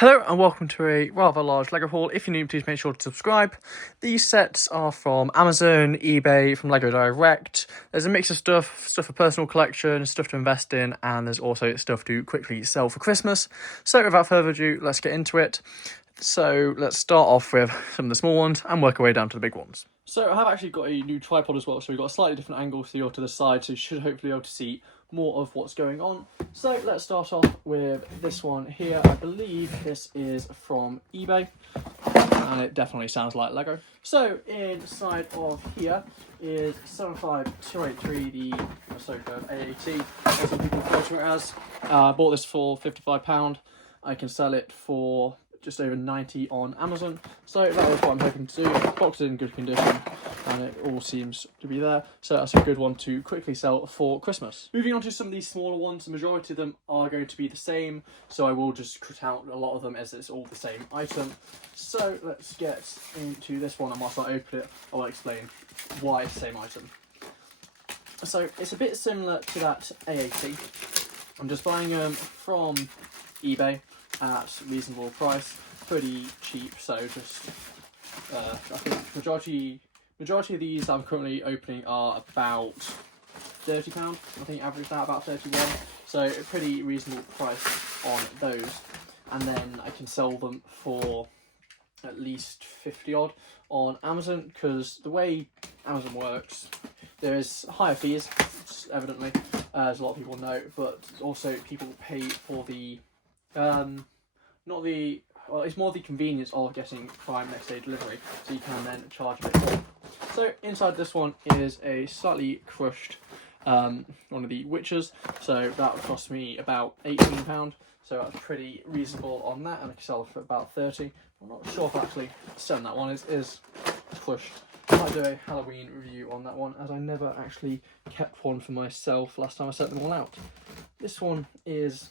Hello and welcome to a rather large LEGO haul. If you're new, please make sure to subscribe. These sets are from Amazon, eBay, from LEGO Direct. There's a mix of stuff for personal collection, stuff to invest in, and there's also stuff to quickly sell for Christmas. So without further ado, let's get into it. So let's start off with some of the small ones and work our way down to the big ones. So I have actually got a new tripod as well, so we've got a slightly different angle to the side, so you should hopefully be able to see more of what's going on. So let's start off with this one here. I believe this is from eBay, and it definitely sounds like Lego. So inside of here is 75283, the Ahsoka AAT, as some people refer to it as. I bought this for £55. I can sell it for just over 90 on Amazon, so that was what I'm hoping to do. The box is in good condition and it all seems to be there, so that's a good one to quickly sell for Christmas. Moving on to some of these smaller ones, the majority of them are going to be the same, so I will just cut out a lot of them as it's all the same item. So let's get into this one, and whilst I open it I will explain why it's the same item. So it's a bit similar to that AAT. I'm just buying them from eBay at reasonable price, pretty cheap, so just I think majority of these I'm currently opening are about £30. I think average out about 31, so a pretty reasonable price on those, and then I can sell them for at least 50 odd on Amazon, because the way Amazon works, there is higher fees, evidently, as a lot of people know, but also people pay for the it's more the convenience of getting Prime next day delivery, so you can then charge a bit more. So inside this one is a slightly crushed one of the Witchers, so that would cost me about £18, so that's pretty reasonable on that, and I can sell it for about 30. I'm not sure if actually selling that one is crushed. I might do a Halloween review on that one, as I never actually kept one for myself last time I set them all out. This one is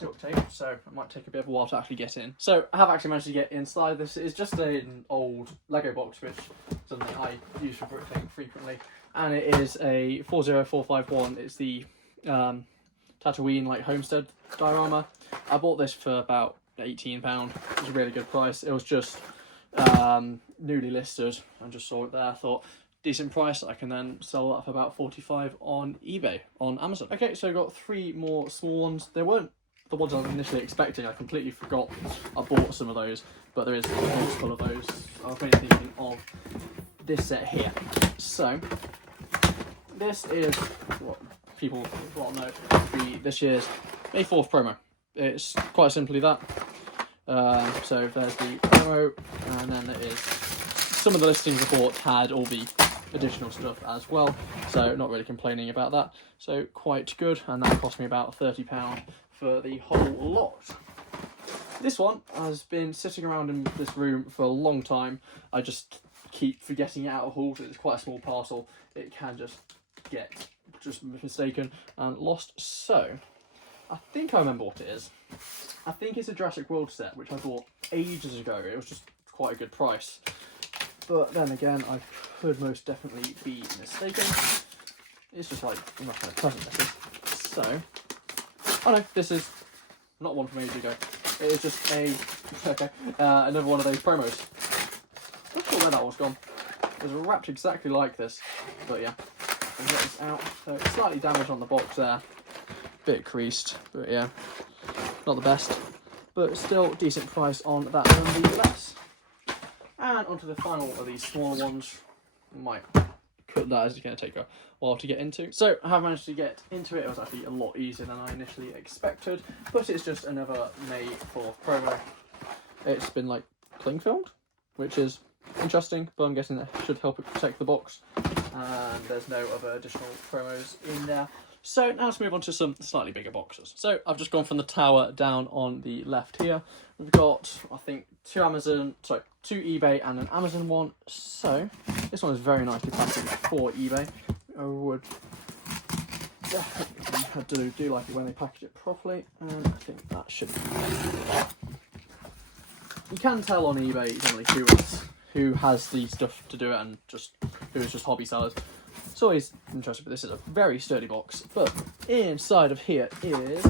duct tape, so it might take a bit of a while to actually get in. So I have actually managed to get inside. This is just an old Lego box, which is something I use for bricklaying frequently, and it is a 40451. It's the Tatooine like homestead diorama. I bought this for about £18. It was a really good price. It was just newly listed and just saw it there. I thought, decent price, I can then sell that for about 45 on eBay, on Amazon. Okay, so I've got three more small ones. They weren't the ones I was initially expecting. I completely forgot I bought some of those, but there is multiple of those. I was mainly thinking of this set here. So this is what people know, this year's May 4th promo. It's quite simply that. So there's the promo, and then there is some of the listings I bought had all the additional stuff as well, so not really complaining about that. So quite good, and that cost me about £30 for the whole lot. This one has been sitting around in this room for a long time. I just keep forgetting it out of hauls. It's quite a small parcel. It can just get mistaken and lost. So I think I remember what it is. I think it's a Jurassic World set, which I bought ages ago. It was just quite a good price. But then again, I could most definitely be mistaken. It's just like, I'm not going to present this. So, oh no, this is not one from ages ago. It is just another one of those promos. I'm not sure where that one's gone. It was wrapped exactly like this. But yeah, I'll get this out. So it's slightly damaged on the box there. Bit creased, but yeah, not the best. But still decent price on that nonetheless. And onto the final of these smaller ones. I might cut that as it's going to take a while to get into. So I have managed to get into it. It was actually a lot easier than I initially expected, but it's just another May 4th promo. It's been like cling filmed, which is interesting, but I'm guessing that should help it protect the box. And there's no other additional promos in there. So now let's move on to some slightly bigger boxes. So I've just gone from the tower down on the left here. We've got, I think, two eBay and an Amazon one. So this one is very nicely packaged for eBay. I would definitely do like it when they package it properly, and I think that should be good. You can tell on eBay generally who has the stuff to do it and who is just hobby sellers. It's always interesting, but this is a very sturdy box. But inside of here is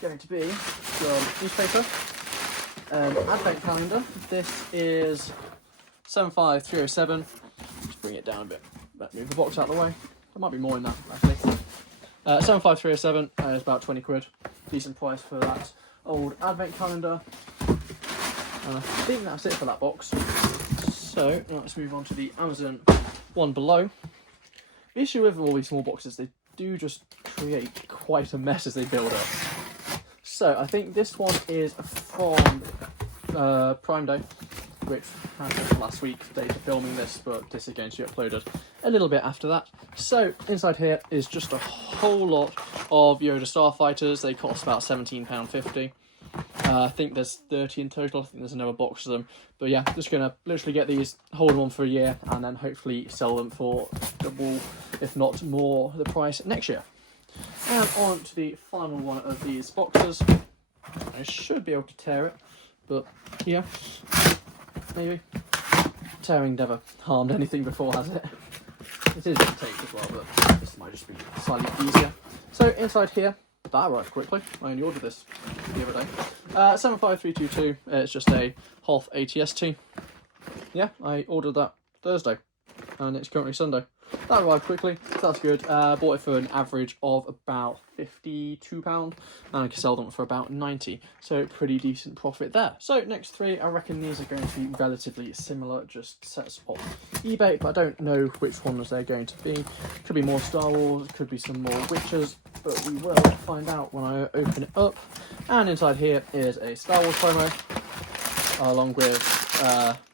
going to be some newspaper, advent calendar. This is 75307. Just bring it down a bit. Move the box out of the way. There might be more in that actually. 75307 is about 20 quid. Decent price for that old advent calendar. And I think that's it for that box. So let's move on to the Amazon one below. The issue with all these small boxes, they do just create quite a mess as they build up. So I think this one is from Prime Day, which happened last week, the date of filming this, but this is going to be uploaded a little bit after that. So inside here is just a whole lot of Yoda Starfighters. They cost about £17.50. I think there's 30 in total. I think there's another box of them. But yeah, just going to literally get these, hold them on for a year, and then hopefully sell them for double, if not more, the price next year. And on to the final one of these boxes. I should be able to tear it, but yeah, maybe. Tearing never harmed anything before, has it? It is taped as well, but this might just be slightly easier. So inside here, that arrived quickly. I only ordered this the other day. 75322. It's just a Hoth ATST. Yeah, I ordered that Thursday, and it's currently Sunday. That arrived quickly, so that's good. Bought it for an average of about £52, and I can sell them for about 90, so pretty decent profit there. So next three, I reckon these are going to be relatively similar, just sets off eBay, but I don't know which ones they're going to be. Could be more Star Wars, could be some more Witchers, but we will find out when I open it up. And inside here is a Star Wars promo, along with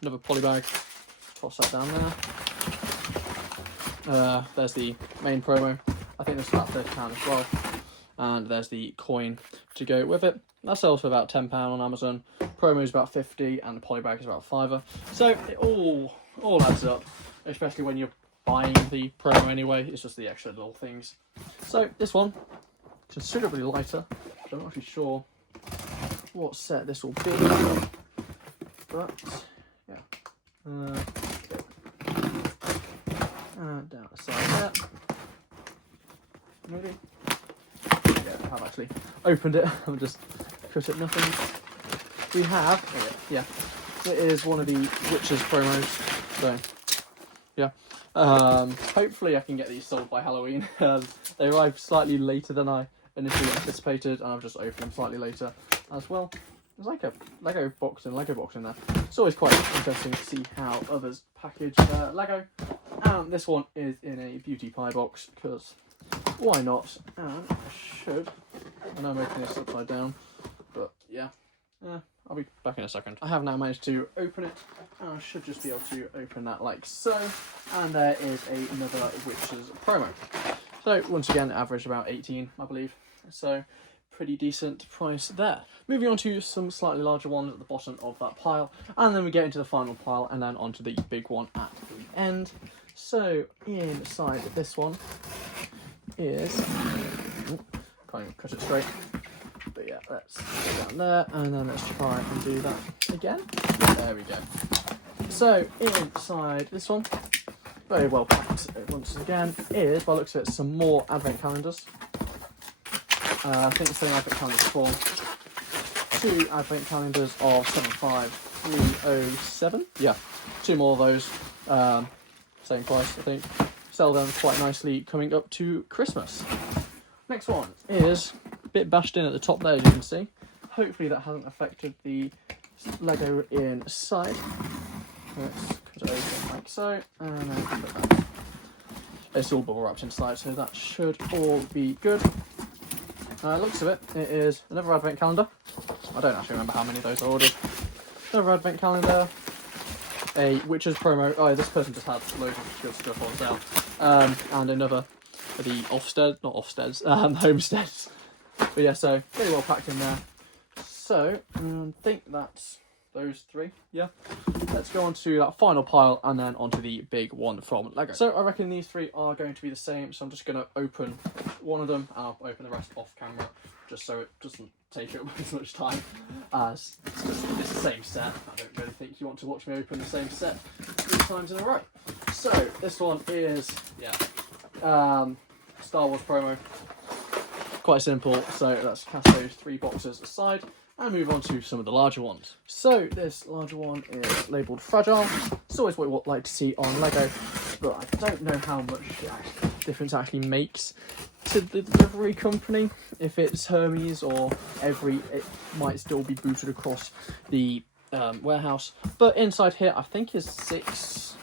another polybag. Toss that down there. There's the main promo. I think there's about £30 as well. And there's the coin to go with it. That sells for about £10 on Amazon. Promo is about 50, and the polybag is about £5. So it all adds up, especially when you're buying the promo anyway. It's just the extra little things. So this one, considerably lighter. I'm not actually sure what set this will be, but yeah. Down the side there. Maybe. Yeah, I have actually opened it. I'm just cut at nothing. We have, yeah, it is one of the Witchers promos. So, yeah. Hopefully I can get these sold by Halloween. They arrived slightly later than I initially anticipated, and I've just opened them slightly later as well. There's like a Lego box in there. It's always quite interesting to see how others package Lego. And this one is in a beauty pie box, because why not? And I know I'm opening this upside down, but yeah, I'll be back in a second. I have now managed to open it, and I should just be able to open that like so. And there is another Witchers promo. So once again, average about 18, I believe. So pretty decent price there. Moving on to some slightly larger ones at the bottom of that pile, and then we get into the final pile, and then onto the big one at the end. So inside this one is, can't even cut it straight, but yeah, let's go down there, and then let's try and do that again. There we go. So inside this one, very well packed once again, is, by the looks of it, some more advent calendars. I think the same advent calendars for 2 advent calendars of 75307. Yeah, 2 more of those. Same price, I think. Sell them quite nicely coming up to Christmas. Next one is a bit bashed in at the top there, as you can see. Hopefully that hasn't affected the Lego inside. Let's cut it open like so, and then put that. It's all bubble wrapped inside, so that should all be good. Looks of it, it is another advent calendar. I don't actually remember how many of those I ordered. Another advent calendar. A Witchers promo. Oh, this person just had loads of good stuff on sale. And another for the homesteads. But yeah, so very well packed in there. So I think that's those 3. Yeah. Let's go on to that final pile, and then onto the big one from Lego. So I reckon these 3 are going to be the same. So I'm just going to open one of them, and I'll open the rest off camera, just so it doesn't take up as much time, as it's the same set. I don't really think you want to watch me open the same set 3 times in a row. So this one is Star Wars promo. quite simple. So let's cast those 3 boxes aside and move on to some of the larger ones. So this larger one is labelled Fragile. It's always what you like to see on Lego, but I don't know how much difference actually makes to the delivery company. If it's Hermes or Every, it might still be booted across the warehouse. But inside here, I think is 6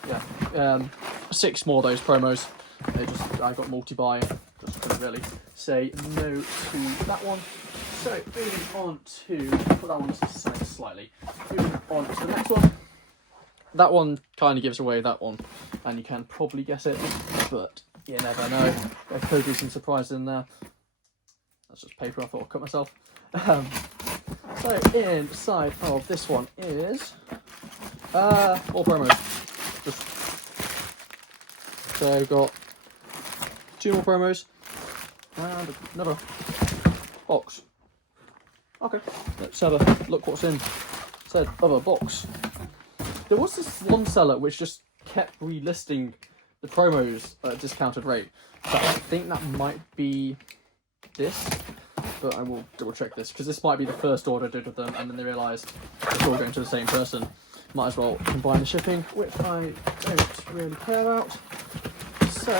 more of those promos. I got multi-buy, just couldn't really say no to that one. So moving on to, put that one aside slightly, moving on to the next one. That one kind of gives away that one, and you can probably guess it, but you never know. There could be some surprises in there. That's just paper, I thought I'd cut myself. So inside of this one is all promos. So we've got 2 more promos and another box. Okay, let's have a look what's in said other box. There was this one seller which just kept relisting the promos at a discounted rate. So I think that might be this, but I will double check this because this might be the first order I did with them, and then they realised it's all going to the same person. Might as well combine the shipping, which I don't really care about. So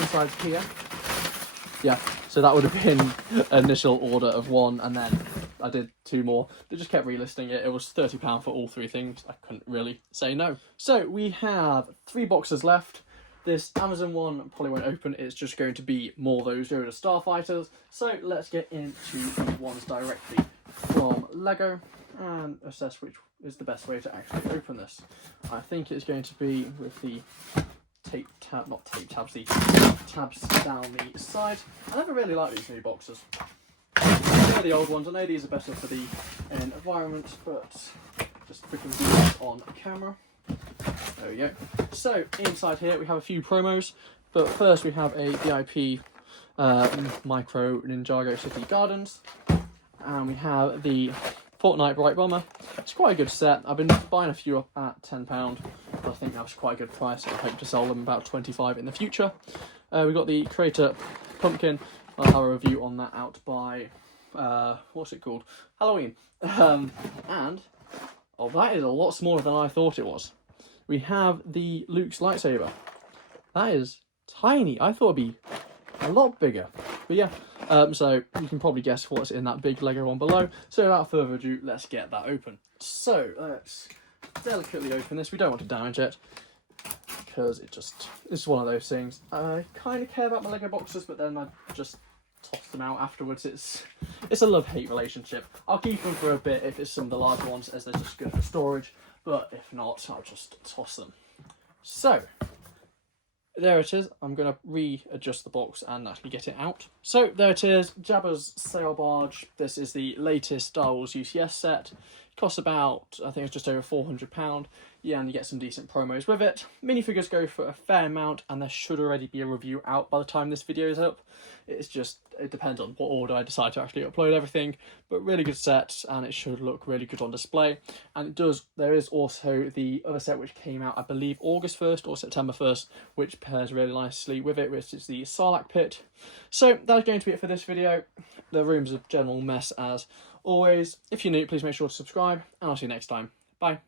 inside here, yeah, so that would have been initial order of 1, and then I did 2 more. They just kept relisting it. It was £30 for all 3 things. I couldn't really say no. So we have 3 boxes left. This Amazon one probably won't open. It's just going to be more those Yoda Starfighters. So let's get into the ones directly from Lego and assess which is the best way to actually open this. I think it's going to be with the the tabs down the side. I never really like these new boxes. They're the old ones. I know these are better for the environment, but just freaking do this on camera. There we go. So inside here we have a few promos, but first we have a VIP Micro Ninjago City Gardens, and we have the Fortnite Bright Bomber. It's quite a good set. I've been buying a few up at £10. I think that was quite a good price. I hope to sell them about 25 in the future. We've got the Creator Pumpkin. I'll have a review on that out by what's it called? Halloween. And that is a lot smaller than I thought it was. We have the Luke's lightsaber. That is tiny. I thought it'd be a lot bigger. But yeah, so you can probably guess what's in that big Lego one below. So without further ado, let's get that open. So let's delicately open this. We don't want to damage it because it's one of those things. I kind of care about my Lego boxes, but then I just toss them out afterwards. It's a love-hate relationship. I'll keep them for a bit if it's some of the larger ones, as they're just good for storage, but if not, I'll just toss them. So there it is. I'm going to readjust the box and actually get it out. So there it is, Jabba's Sail Barge. This is the latest Star Wars UCS set. It costs about, I think it's just over £400. Yeah, and you get some decent promos with it. Minifigures go for a fair amount, and there should already be a review out by the time this video is up. It depends on what order I decide to actually upload everything, but really good set, and it should look really good on display. And there is also the other set which came out, I believe, August 1st or September 1st, which pairs really nicely with it, which is the Sarlacc Pit. So that's going to be it for this video. The room's a general mess as always. If you're new, please make sure to subscribe, and I'll see you next time. Bye.